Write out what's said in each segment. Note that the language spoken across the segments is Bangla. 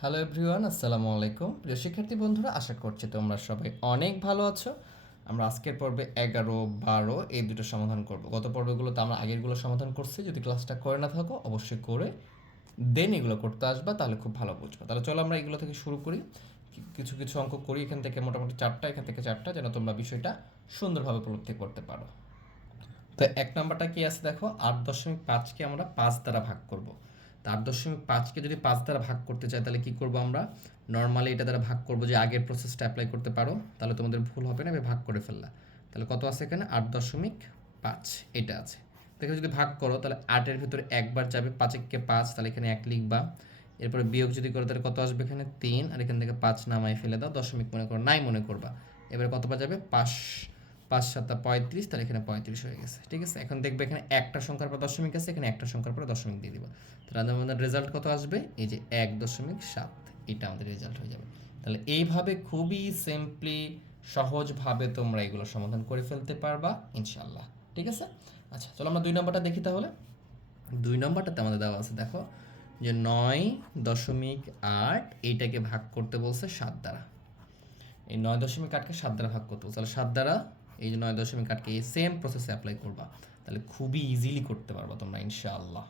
হ্যালো এভরিওয়ান আসসালামু আলাইকুম। প্রিয় শিক্ষার্থী বন্ধুরা, আশা করছি তোমরা সবাই অনেক ভালো আছো। আমরা আজকের পর্বে এগারো, বারো এই দুটো সমাধান করব। গত পর্বগুলোতে আমরা আগেরগুলো সমাধান করছি। যদি ক্লাসটা করে না থাকো, অবশ্যই করে দেন এগুলো করতে আসবা, তাহলে খুব ভালো বুঝবা। তাহলে চলো আমরা এগুলো থেকে শুরু করি। কিছু কিছু অঙ্ক করি। এখান থেকে মোটামুটি চারটা, এখান থেকে চারটা, যেন তোমরা বিষয়টা সুন্দরভাবে উপলব্ধি করতে পারো। তো এক নাম্বারটা কি আছে দেখো? আট দশমিক পাঁচকে আমরা পাঁচ দ্বারা ভাগ করব। আট দশমিক পাঁচকে যদি পাঁচ দ্বারা ভাগ করতে চাই, তাহলে কি করব আমরা? নর্মালি এটা দ্বারা ভাগ করব যে আগের প্রসেসটা অ্যাপ্লাই করতে পারো, তাহলে তোমাদের ভুল হবে না, এবার ভাগ করে ফেললা। তাহলে কত আছে এখানে? আট দশমিক পাঁচ, এটা আছে। দেখো যদি ভাগ করো, তাহলে আটের ভিতরে একবার যাবে পাঁচেককে পাঁচ, তাহলে এখানে এক লিখবা। এরপরে বিয়োগ যদি করো, তাহলে কত আসবে এখানে? তিন, আর এখান থেকে পাঁচ নামাই ফেলে দাও, দশমিক মনে করো, নাই মনে করবা। এবারে কতবার যাবে? পাঁচ। পাঁচ সাতটা পঁয়ত্রিশ, তাহলে এখানে পঁয়ত্রিশ হয়ে গেছে। ঠিক আছে? এখন দেখবে এখানে একটা সংখ্যার পর দশমিক আছে, এখানে একটা সংখ্যার পর দশমিক দিয়ে দিবা। তাহলে আমাদের রেজাল্ট কত আসবে? এই যে এক দশমিক সাত। এটা আমাদের রেজাল্ট হয়ে যাবে। তাহলে এইভাবে খুবই সিম্পলি সহজভাবে তোমরা এগুলো সমাধান করে ফেলতে পারবা ইনশাল্লাহ ঠিক আছে? আচ্ছা চলো আমরা দুই নম্বরটা দেখি তাহলে। দুই নম্বরটাতে আমাদের দেওয়া আছে, দেখো, যে নয় দশমিক আট এইটাকে ভাগ করতে বলছে সাত দ্বারা। এই নয় দশমিক আটকে সাত দ্বারা ভাগ করতে বলছে। তাহলে সাত দ্বারা এই যে নয় দশমিক আটকে এই সেম প্রসেসে অ্যাপ্লাই করবা। তাহলে খুবই ইজিলি করতে পারবা তোমরা, ইনশাআল্লাহ।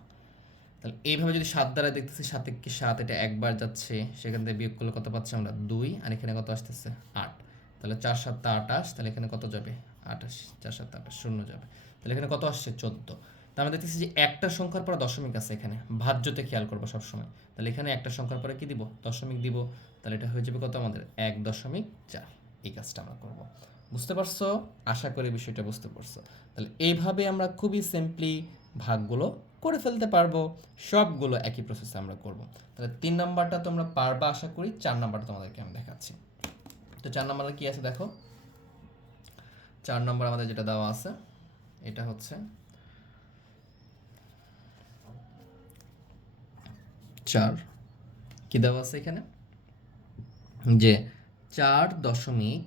তাহলে এইভাবে যদি সাত দ্বারা দেখতেছি, সাত কি সাত, এটা একবার যাচ্ছে, সেখান থেকে বিয়োগ করলে কত পাচ্ছি আমরা? দুই, আর এখানে কত আসতেছে? আট। তাহলে চার সাতটা আটাশ তাহলে এখানে কত যাবে? আটাশ চার সাতটা আটাশ শূন্য যাবে। তাহলে এখানে কত আসছে? চোদ্দ। তা আমরা দেখতেছি যে একটা সংখ্যার পরে দশমিক আছে এখানে। ভাজ্যতে খেয়াল করব সবসময়। তাহলে এখানে একটা সংখ্যার পরে কি দিব? দশমিক দিব। তাহলে এটা হয়ে যাবে কত আমাদের? এক দশমিক চার। এই কাজটা আমরা করব। বুঝতে পারছ? আশা করি বিষয়টা বুঝতে পারছ। তাহলে এইভাবে আমরা খুবই সিম্পলি ভাগগুলো করে ফেলতে পারব। সবগুলো একই প্রসেসে আমরা করব। তাহলে তিন নাম্বারটা তোমরা পারবা আশা করি, চার নাম্বারটা তোমাদেরকে আমি দেখাচ্ছি। তো চার নাম্বারে কি আছে দেখো? চার নম্বর আমাদের যেটা দেওয়া আছে, এটা হচ্ছে চার। কি দেওয়া আছে এখানে? যে চার দশমিক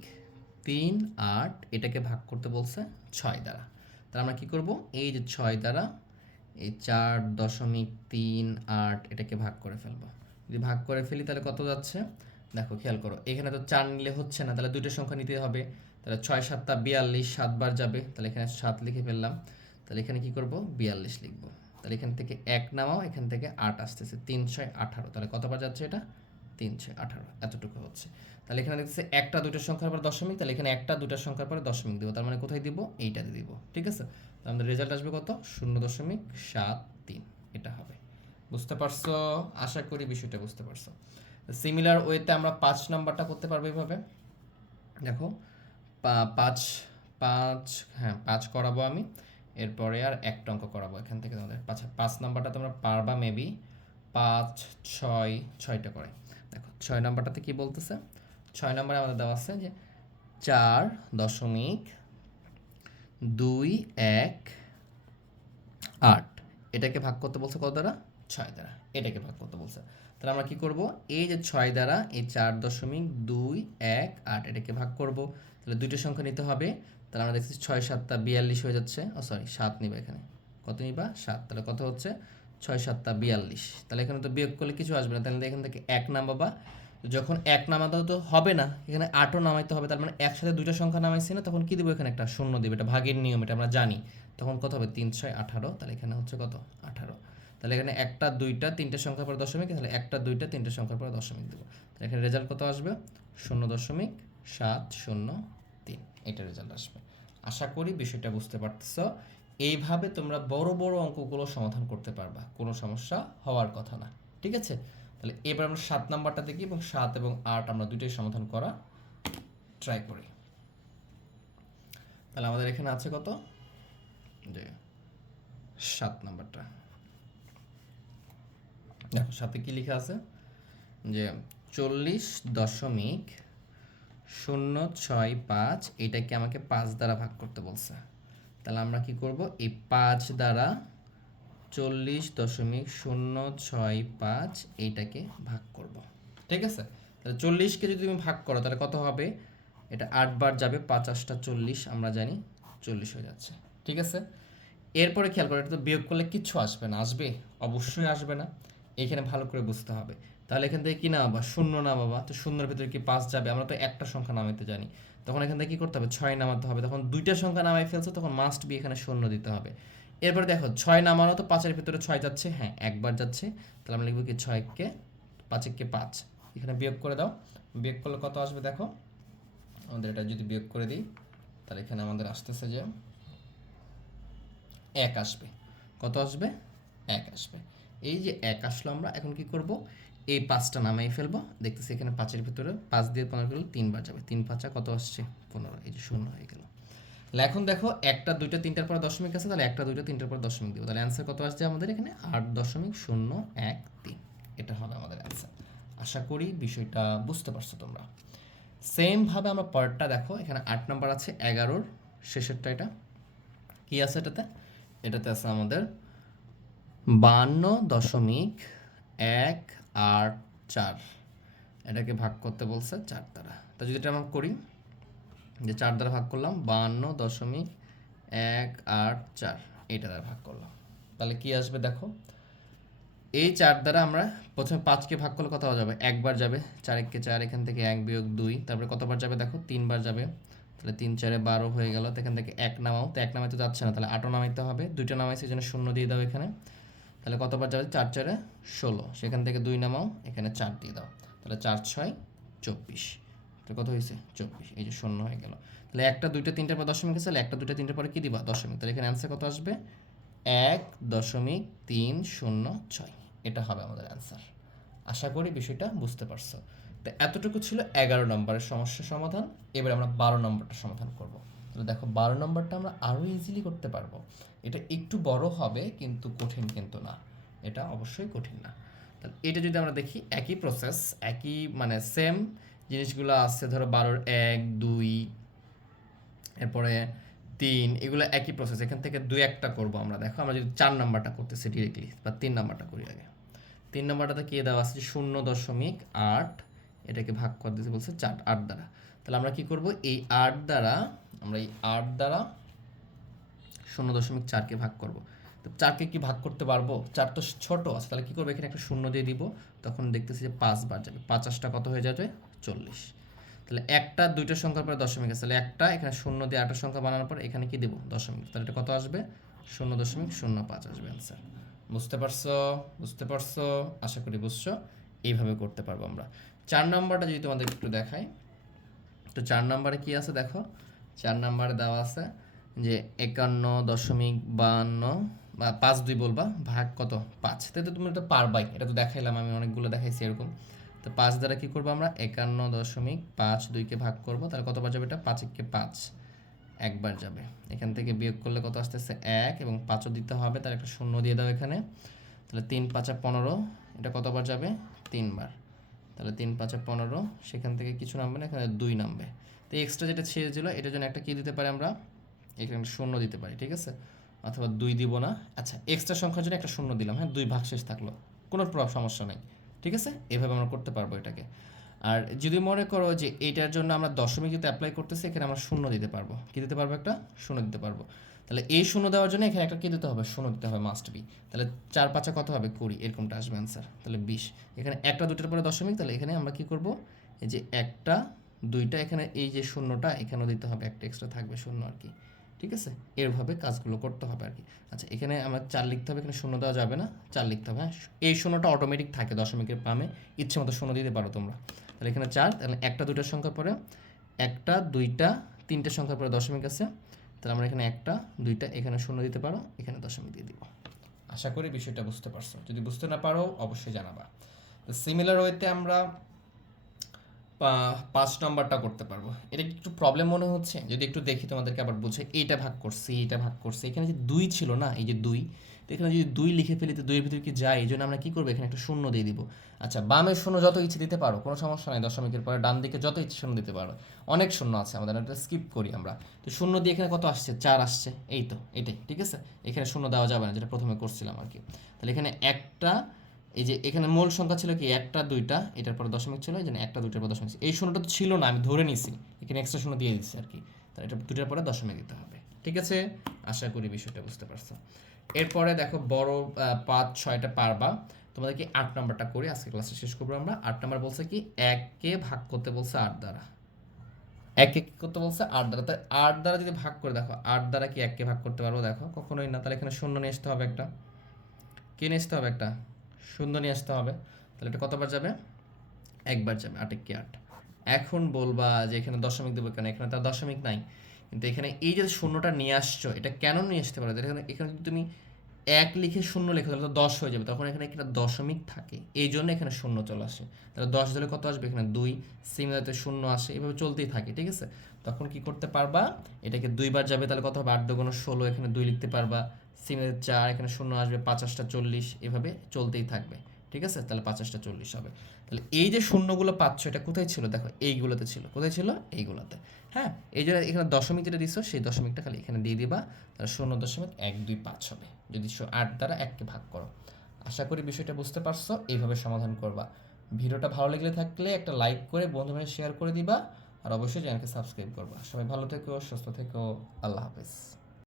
তিন, আট, এটাকে ভাগ করতে বলছে ছয় দ্বারা। তাহলে আমরা কি করব? এই যে ছয় দ্বারা, এই চার দশমিক তিন, আট, এটাকে ভাগ করে ফেলব। যদি ভাগ করে ফেলি, তাহলে কত যাচ্ছে? দেখো, খেয়াল করো, এখানে তো চার নিলে হচ্ছে না, তাহলে দুইটা সংখ্যা নিতে হবে। তাহলে ছয় সাতটা বিয়াল্লিশ সাতবার যাবে। তাহলে এখানে সাত লিখে ফেললাম। তাহলে এখানে কি করব? বিয়াল্লিশ লিখব। তাহলে এখান থেকে এক নামাও, এখান থেকে আট আসতেছে, তিন, ছয়, আঠারো। তাহলে কতবার যাচ্ছে এটা? তিন ছয়, আঠারো, এতটুকু হচ্ছে। তাহলে এখানে দেখছে একটা দুটো সংখ্যার পর দশমিক, তাহলে এখানে একটা দুটো সংখ্যার পরে দশমিক দিব। তার মানে কোথায় দিব? এইটাতে দিব। ঠিক আছে? আমাদের রেজাল্ট আসবে কত? শূন্য দশমিক সাত তিন। এটা হবে। বুঝতে পারছ? আশা করি বিষয়টা বুঝতে পারছ। সিমিলার ওয়েতে আমরা পাঁচ নাম্বারটা করতে পারব এইভাবে। দেখো পাঁচ পাঁচ হ্যাঁ পাঁচ করাবো আমি। এরপরে আর একটা অঙ্ক করাবো এখান থেকে তোমাদের। পাঁচ পাঁচ নাম্বারটা তোমরা পারবা মেবি পাঁচ, ছয়, ছয়টা করে। দেখো, ছয় নাম্বারটাতে কি বলতেছে? ছয় নম্বরে আমাদের দেওয়া আছে যে চার দশমিক দুই এক আট। এটাকে ভাগ করতে বলছে কত দ্বারা? ছয় দ্বারা। এটাকে ভাগ করতে বলছে। তাহলে আমরা কি করব? এই যে ছয় দ্বারা এই চার দশমিক দুই এক আট এটাকে ভাগ করব। তাহলে দুইটা সংখ্যা নিতে হবে। তাহলে আমরা দেখছি ছয় সাতটা বিয়াল্লিশ হয়ে যাচ্ছে। ও সরি সাত নিবা এখানে। কত নিবা? সাত। তাহলে কত হচ্ছে? ছয় সাতটা বিয়াল্লিশ। তাহলে এখানে তো বিয়োগ করলে কিছু আসবে না। তাহলে এখান থেকে এক নামাবা যখন এক নামাতে তো হবে না। এখানে আটও নামাইতে হবে। তার মানে একসাথে দুইটা সংখ্যা নামাইছি না, তখন কি দেবো এখানে একটা শূন্য দেবে? এটা ভাগের নিয়ম, এটা আমরা জানি। তখন কত হবে? তিন, ছয়, আঠারো। তাহলে এখানে হচ্ছে কত? আঠারো। তাহলে এখানে একটা, দুইটা, তিনটে সংখ্যার পর দশমিক, তাহলে একটা, দুইটা, তিনটে সংখ্যার পর দশমিক দেবো। তাহলে এখানে রেজাল্ট কত আসবে? শূন্য দশমিক সাত, শূন্য, তিন। এটা রেজাল্ট আসবে। আশা করি বিষয়টা বুঝতে পারতেছ। এইভাবে তোমরা বড় বড় অঙ্কগুলো সমাধান করতে পারবা। কোনো সমস্যা হওয়ার কথা না। ঠিক আছে? তাহলে এবার আমরা সাত নাম্বারটা দেখি এবং সাত এবং আট আমরা দুইটাই সমাধান করা ট্রাই করি। তাহলে আমাদের এখানে আছে কত? যে সাত নাম্বারটা। দেখো, সাথে কি লেখা আছে? যে চল্লিশ দশমিক শূন্য ছয় পাঁচ, এটাকে আমাকে পাঁচ দ্বারা ভাগ করতে বলছে। তাহলে আমরা কি করব? এই পাঁচ দ্বারা চল্লিশ দশমিক শূন্য ছয় পাঁচ এইটাকে ভাগ করব। ঠিক আছে? তাহলে চল্লিশকে যদি তুমি ভাগ করো, তাহলে কত হবে? এটা আটবার যাবে, পাঁচাশটা চল্লিশ, আমরা জানি চল্লিশ হয়ে যাচ্ছে। ঠিক আছে? এরপরে খেয়াল করো, এটা তো বিয়োগ করলে কিচ্ছু আসবে না। আসবে? অবশ্যই আসবে না। এখানে ভালো করে বুঝতে হবে। তাহলে এখান থেকে কি নামাবা? শূন্য নামাবা। তো শূন্যের ভিতরে কি পাঁচ যাবে? আমরা তো একটা সংখ্যা নামাতে জানি। তখন এখান থেকে কি করতে হবে? ছয় নামাতে হবে। তখন দুইটা সংখ্যা নামাই ফেলছে, তখন মাস্ট বি এখানে শূন্য দিতে হবে। এরপর দেখো, ছয় নামানো তো পাঁচের ভিতরে ছয় যাচ্ছে। হ্যাঁ একবার যাচ্ছে। তাহলে আমরা লিখব কি? ছয়কে পাঁচেককে পাঁচ। এখানে বিয়োগ করে দাও। বিয়োগ করলে কত আসবে দেখো? আমাদের এটা যদি বিয়োগ করে দিই, তাহলে এখানে আমাদের আসতেছে যে এক আসবে। কত আসবে? এক আসবে। এই যে এক আসলো আমরা, এখন কি করব? এই পাঁচটা নামাই ফেলব। দেখতেছি এখানে পাঁচের ভিতরে পাঁচ দিয়ে পনেরো গেলে তিনবার যাবে তিন পাঁচা কত আসছে? পনেরো, এই যে শূন্য হয়ে গেল। এখন দেখো, একটা, দুইটা, তিনটার পর দশমিক আছে, তাহলে একটা, দুইটা, তিনটার পর দশমিক দেবো। তাহলে অ্যান্সার কত আসছে আমাদের এখানে? আট দশমিক শূন্য এক তিন। এটা হবে আমাদের অ্যান্সার আশা করি বিষয়টা বুঝতে পারছ তোমরা। সেমভাবে আমরা পরেরটা দেখো, এখানে আট নাম্বার আছে, এগারোর শেষেরটা এটা। কি আছে এটাতে? এটাতে আছে আমাদের বান্ন দশমিক এক আট চার। এটাকে ভাগ করতে বলছে চার দ্বারা। তো যদি এটা আমরা করি, যে চার দ্বারা ভাগ করলাম, বান্ন দশমিক এক আট চার এটা দ্বারা ভাগ করলাম। তাহলে কি আসবে দেখো? এই চার দ্বারা আমরা প্রথমে পাঁচকে ভাগ করলে কত যাবে? একবার যাবে। চার এককে চার, এখান থেকে এক বিয়োগ দুই। তারপরে কতবার যাবে দেখো? তিনবার যাবে। তাহলে তিন চারে বারো হয়ে গেল। তো এখান থেকে এক নামাও। তো এক নামাইতে যাচ্ছে না। তাহলে আটও নামাইতে হবে। দুইটা নামাইছে, এই জন্য শূন্য দিয়ে দাও এখানে। তাহলে কতবার যাবে? চার চারে ষোলো। সেখান থেকে দুই নামাও, এখানে চার দিয়ে দাও। তাহলে চার, ছয়, চব্বিশ। তো কত হয়েছে? চব্বিশ। এই যে শূন্য হয়ে গেল। তাহলে একটা, দুইটা তিনটার পর দশমিক আছে, তাহলে একটা, দুইটা তিনটার পরে কী দিবা? দশমিক। তাহলে এখানে অ্যান্সার কত আসবে? এক, দশমিক, তিন, শূন্য, ছয়। এটা হবে আমাদের অ্যান্সার আশা করি বিষয়টা বুঝতে পারছ। তো এতটুকু ছিল এগারো নম্বরের সমস্যা সমাধান। এবার আমরা বারো নম্বরটা সমাধান করব। তাহলে দেখো, বারো নম্বরটা আমরা আরও ইজিলি করতে পারব। এটা একটু বড় হবে, কিন্তু কঠিন কিন্তু না। এটা অবশ্যই কঠিন না। তাহলে এটা যদি আমরা দেখি, একই প্রসেস একই মানে সেম জিনিসগুলো আছে, ধরো বারোর এক, দুই, এরপরে তিন, এগুলো একই প্রসেস এখান থেকে দুই একটা করব আমরা। দেখো, আমরা যদি চার নাম্বারটা করতেছি ডিরেক্টলি বা তিন নাম্বারটা করি আগে। তিন নাম্বারটাতে কি দেওয়া আছে? শূন্য দশমিক আট এটাকে ভাগ করে দিতে বলছে চার, আট দ্বারা। তাহলে আমরা কি করব? এই আট দ্বারা, আমরা এই আট দ্বারা শূন্য দশমিক চারকে ভাগ করব। তো চারকে কি ভাগ করতে পারব? চার তো ছোট আছে, তাহলে কি করব? এখানে একটা শূন্য দিয়ে দিব। তখন দেখতেছি যে পাঁচ বার যাবে। পাঁচাশটা কত হয়ে যাবে? চল্লিশ। তাহলে একটা, দুইটা সংখ্যার পরে দশমিক আছে। তাহলে একটা, এখানে শূন্য দিয়ে আটটা সংখ্যা বানানোর পর এখানে কি দেবো? দশমিক। তাহলে এটা কত আসবে? শূন্য দশমিক শূন্য পাঁচ আসবে অ্যান্সার বুঝতে পারছ? বুঝতে পারছ? আশা করি বুঝছ। এইভাবে করতে পারব আমরা। চার নাম্বারটা যদি তোমাদের একটু দেখাই, তো চার নাম্বারে কি আছে দেখো? চার নাম্বারে দেওয়া আছে যে একান্ন দশমিক বান্ন বা পাঁচ দুই বলবা, ভাগ কত? পাঁচ। তাই তো তুমি এটা পারবাই এটা তো দেখাইলাম, আমি অনেকগুলো দেখাইছি এরকম। তো পাঁচ দ্বারা কি করব আমরা? একান্ন দশমিক পাঁচ দুইকে ভাগ করব, তাহলে কতবার যাবে এটা? পাঁচ একে পাঁচ। একবার যাবে। এখান থেকে বিয়োগ করলে কত আসতেছে? এক, এবং পাঁচও দিতে হবে তার একটা শূন্য দিয়ে দাও এখানে। তাহলে তিন পাঁচা পনেরো, এটা কতবার যাবে? তিনবার। তাহলে তিন, পাঁচা পনেরো, সেখান থেকে কিছু নামবে না, এখানে দুই নামবে। তো এক্সট্রা যেটা ছেড়েছিল এটার জন্য একটা কী দিতে পারি আমরা? এখানে শূন্য দিতে পারি, ঠিক আছে? অথবা দুই দিব না। আচ্ছা এক্সট্রা সংখ্যার জন্য একটা শূন্য দিলাম হ্যাঁ দুই ভাগ শেষ থাকল। কোনো সমস্যা নেই, ঠিক আছে? এভাবে আমরা করতে পারব এটাকে। আর যদি মনে করো যে এইটার জন্য আমরা দশমিক যদি অ্যাপ্লাই করতেছি, এখানে আমরা শূন্য দিতে পারব। কী দিতে পারব একটা? শূন্য দিতে পারব। তাহলে এই শূন্য দেওয়ার জন্য এখানে একটা কি দিতে হবে? শূন্য দিতে হবে মাস্ট বি তাহলে চার পাঁচা কত হবে? কুড়ি, এরকমটা আসবে অ্যান্সার তাহলে বিশ। এখানে একটা দুটার পরে দশমিক, তাহলে এখানে আমরা কি করব? এই যে একটা, দুইটা, এখানে এই যে শূন্যটা, এখানেও দিতে হবে, একটা এক্সট্রা থাকবে শূন্য আর কি। ঠিক আছে? এরভাবে কাজগুলো করতে হবে আর কি। আচ্ছা এখানে আমার চার লিখতে হবে, এখানে শূন্য দেওয়া যাবে না। চার লিখতে হবে হ্যাঁ? এই শূন্যটা অটোমেটিক থাকে দশমিকের পামে। ইচ্ছে মতো শূন্য দিতে পারো তোমরা। তাহলে এখানে চার, তাহলে একটা দুইটার সংখ্যার পরে একটা, দুইটা তিনটে সংখ্যার পরে দশমিক আছে। তাহলে আমরা এখানে একটা, দুইটা, এখানে শূন্য দিতে পারো, এখানে দশমিক দিয়ে দিব। আশা করি বিষয়টা বুঝতে পারছ। যদি বুঝতে না পারো, অবশ্যই জানাবা। সিমিলার ওয়েতে আমরা পাঁচ নাম্বারটা করতে পারব। এটা একটু প্রবলেম মনে হচ্ছে? যদি একটু দেখি তোমাদেরকে আবার বুঝে এইটা ভাগ করছি, এইটা ভাগ করছি। এখানে যে দুই ছিল না, এই যে দুই, তো এখানে যদি দুই লিখে ফেলি, তো দুইয়ের ভিতরে কি যায়? এই জন্য আমরা কি করব? এখানে একটা শূন্য দিয়ে দিব। আচ্ছা বামের শূন্য যত ইচ্ছে দিতে পারো, কোনো সমস্যা নাই, দশমিকের পরে ডান দিকে যত ইচ্ছে শূন্য দিতে পারো। অনেক শূন্য আছে আমাদের এটা স্কিপ করি আমরা। তো শূন্য দিয়ে এখানে কত আসছে? চার আসছে। এই তো, এটাই, ঠিক আছে? এখানে শূন্য দেওয়া যাবে না, যেটা প্রথমে করছিলাম আর কি। তাহলে এখানে একটা এই যে এখানে মূল সংখ্যা ছিল কি একটা, দুইটা, এটার পরে দশমিক ছিল, এই একটা, দুইটার পরে দশমিক এই শূন্যটা তো ছিল না, আমি ধরে নিছি। এখানে এক্সট্রা শূন্য দিয়ে দিচ্ছি আর কি। তাহলে এটা দুইটার পরে দশমিক দিতে হবে। ঠিক আছে? আশা করি বিষয়টা বুঝতে পারছ। এরপরে দেখো বড় পাঁচ, ছয়টা পারবা। তো তোমাদেরকে আট নাম্বারটা করি। আজকে ক্লাসটা শেষ করব আমরা। আট নাম্বার বলছে কি এককে ভাগ করতে বলছে আট দ্বারা। একে কি করতে বলছে? আট দ্বারা। তাই আট দ্বারা যদি ভাগ করে দেখো, আট দ্বারা কি এককে ভাগ করতে পারব? দেখো, কখনোই না। তাহলে এখানে শূন্য নিয়ে আসতে হবে একটা। কে নিয়ে আসতে হবে একটা? শূন্য নিয়ে আসতে হবে। তাহলে এটা কতবার যাবে? একবার যাবে আট কি আট। এখন বলবা যে এখানে দশমিক দেবো কেন? এখানে তার দশমিক নাই। কিন্তু এখানে এই যে শূন্যটা নিয়ে আসছো, এটা কেন নিয়ে আসতে পারো? এখানে এখানে তুমি এক লিখে শূন্য লিখে তাহলে দশ হয়ে যাবে। তখন এখানে একটা দশমিক থাকে। এই জন্য এখানে শূন্য চলে আসে। তাহলে দশ ধরে কত আসবে? এখানে দুই। সিমিলাতে শূন্য আসে। এভাবে চলতেই থাকে, ঠিক আছে? তখন কি করতে পারবা? এটাকে দুইবার যাবে, তাহলে কত হবে? আট দুগুণ ষোলো, এখানে দুই লিখতে পারবা। সিমিলাতে চার, এখানে শূন্য আসবে, পাঁচাশটা চল্লিশ। এভাবে চলতেই থাকবে, ঠিক আছে? তাহলে পাঁচাশটা চল্লিশ হবে। তাহলে এই যে শূন্যগুলো পাচ্ছ, এটা কোথায় ছিল? দেখো, এইগুলোতে ছিল। কোথায় ছিল? এইগুলোতে। হ্যাঁ? এই যে এখানে দশমিক যেটা দিচ্ছ সেই দশমিকটা খালি এখানে দিয়ে দিবা। তাহলে শূন্য দশমিক এক দুই পাঁচ হবে। যদি আট দ্বারা এককে ভাগ করো। আশা করি বিষয়টা বুঝতে পারছ। এইভাবে সমাধান করবা। ভিডিওটা ভালো লেগে থাকলে একটা লাইক করে বন্ধু বন্ধুদের শেয়ার করে দিবা। আর অবশ্যই চ্যানেলকে সাবস্ক্রাইব করবা। সবাই ভালো থেকো, সুস্থ থেকো। আল্লাহ হাফেজ।